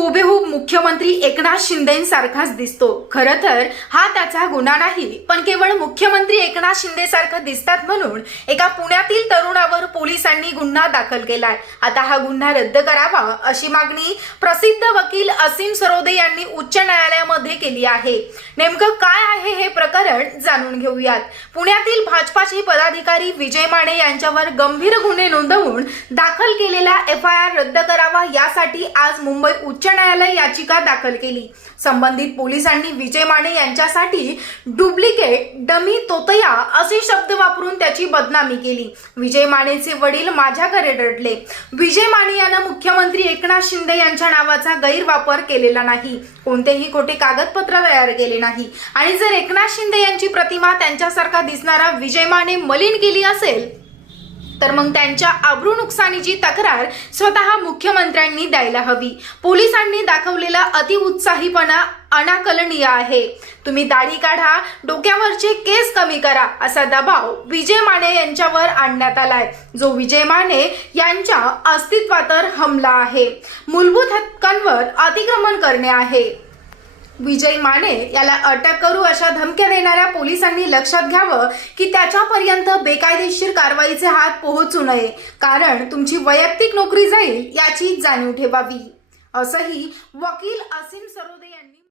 हुबेहूब मुख्यमंत्री एकनाथ शिंदेसारखाच दिसतो खरं तर हा त्याचा गुन्हा नाही पण केवळ मुख्यमंत्री एकनाथ शिंदे सारखं दिसतात म्हणून एका पुण्यातील तरुणावर पोलिसांनी गुन्हा दाखल केलाय आता हा गुन्हा रद्द करावा अशी मागणी प्रसिद्ध वकील असीम सरोदे यांनी उच्च न्यायालयामध्ये केली आहे नेमकं काय आहे हे प्रकरण जाणून घेऊयात पुण्यातील भाजपाचे पदाधिकारी विजय माने यांच्यावर गंभीर गुन्हे नोंदवून दाखल केलेला एफ रद्द करावा यासाठी आज मुंबई उच्च न्यायालय याचिका दाखल केली संबंधित पोलिसांनी विजय माने यांच्यासाठी डुप्लिकेट डमी तोतया असे शब्द वापरून त्याची बदनामी केली विजय मानेचे वडील माझ्याकडे रडले विजय माने यानं मुख्यमंत्री एकनाथ शिंदे यांच्या नावाचा गैरवापर केलेला नाही कोणतेही खोटे कागदपत्र तयार केले नाही आणि जर एकनाथ शिंदे यांची प्रतिमा त्यांच्यासारखा दिसणारा विजय माने मलिन केली असेल तर मग त्यांच्या आबरू नुकसानीची तक्रार स्वतः मुख्यमंत्र्यांनी द्यायला हवी पोलिसांनी दाखवलेला अतिउत्साहीपणा अनाकलनीय आहे तुम्ही दाढी काढा डोक्यावरचे केस कमी करा असा दबाव विजय माने यांच्यावर आणण्यात आलाय जो विजय माने यांच्या अस्तित्वातर हमला आहे मूलभूत हक्कांवर अतिक्रमण करणे आहे विजय माने याला अटक करू अशा धमक्या देणाऱ्या पोलिसांनी लक्षात घ्यावं की त्याच्यापर्यंत बेकायदेशीर कारवाईचे हात पोहोचू नये कारण तुमची वैयक्तिक नोकरी जाईल याची जाणीव ठेवावी असंही वकील असीम सरोदे यांनी